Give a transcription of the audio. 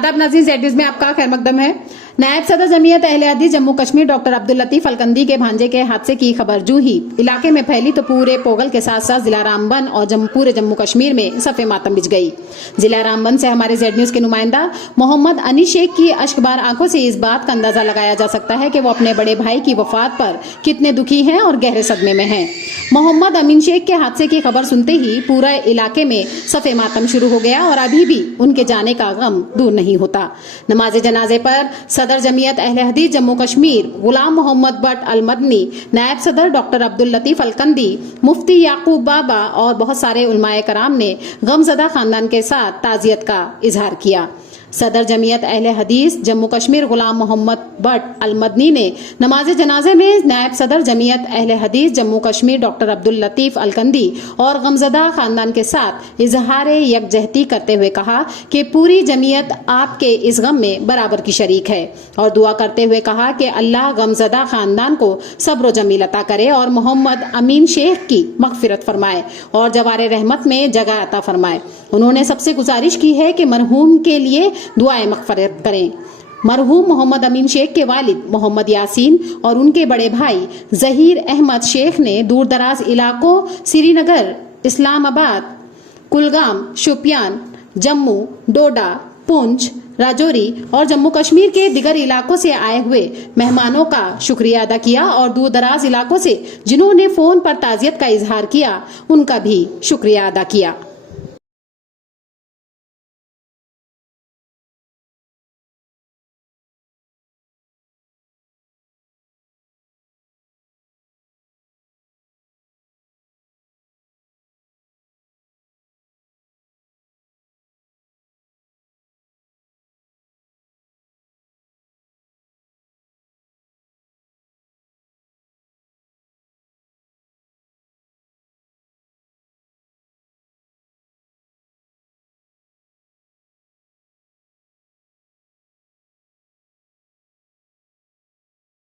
आदाब नाज़रीन, Z news में आपका खैर मकदम है। नायब सदर जमीयत अहले हदीस जम्मू कश्मीर डॉक्टर अब्दुल लतीफ अलकंदी के भांजे के हादसे की खबर जूं ही इलाके में फैली तो पूरे पोगल के साथ साथ जिला रामबन और पूरे जम्मू कश्मीर में सफ़े मातम बिछ गई। जिला रामबन से हमारे ज़ेड न्यूज़ के नुमाइंदा मोहम्मद अनी शेख की अश्कबार आंखों से इस बात का अंदाजा लगाया जा सकता है कि वो अपने बड़े भाई की वफात पर कितने दुखी हैं और गहरे सदमे में हैं। मोहम्मद अमीन शेख के हादसे की खबर सुनते ही पूरा इलाके में सफ़े मातम शुरू हो गया और अभी भी उनके जाने का गम दूर नहीं होता। नमाज जनाजे पर सदर जमीयत अहले हदीस जम्मू कश्मीर गुलाम मोहम्मद बट अल मदनी, नायब सदर डॉक्टर अब्दुल लतीफ अलकंदी, मुफ्ती याकूब बाबा और बहुत सारे उलमाए कराम ने गमजदा खानदान के साथ ताज़ियत का इजहार किया। सदर जमीयत अहले हदीस जम्मू कश्मीर गुलाम मोहम्मद बट अल मदनी ने नमाज जनाजे में नायब सदर जमीयत अहले हदीस जम्मू कश्मीर डॉक्टर अब्दुल लतीफ अलकंदी और गमजदा खानदान के साथ इजहार यकजहती करते हुए कहा कि पूरी जमीयत आपके इस गम में बराबर की शरीक है और दुआ करते हुए कहा कि अल्लाह गमजदा खानदान को सब्र जमील अता करे और मोहम्मद अमीन शेख की मगफिरत फरमाए और जवारे रहमत में जगह अता फरमाए। उन्होंने सबसे गुजारिश की है कि मरहूम के लिए दुआए मगफिरत करें। मरहूम मोहम्मद अमीन शेख के वालिद मोहम्मद यासीन और उनके बड़े भाई जहीर अहमद शेख ने दूर दराज इलाकों श्रीनगर, इस्लामाबाद, कुलगाम, शोपियान, जम्मू, डोडा, पुंछ, राजौरी और जम्मू कश्मीर के दिगर इलाकों से आए हुए मेहमानों का शुक्रिया अदा किया और दूर दराज इलाकों से जिन्होंने फोन पर ताज़ियत का इजहार किया उनका भी शुक्रिया अदा किया।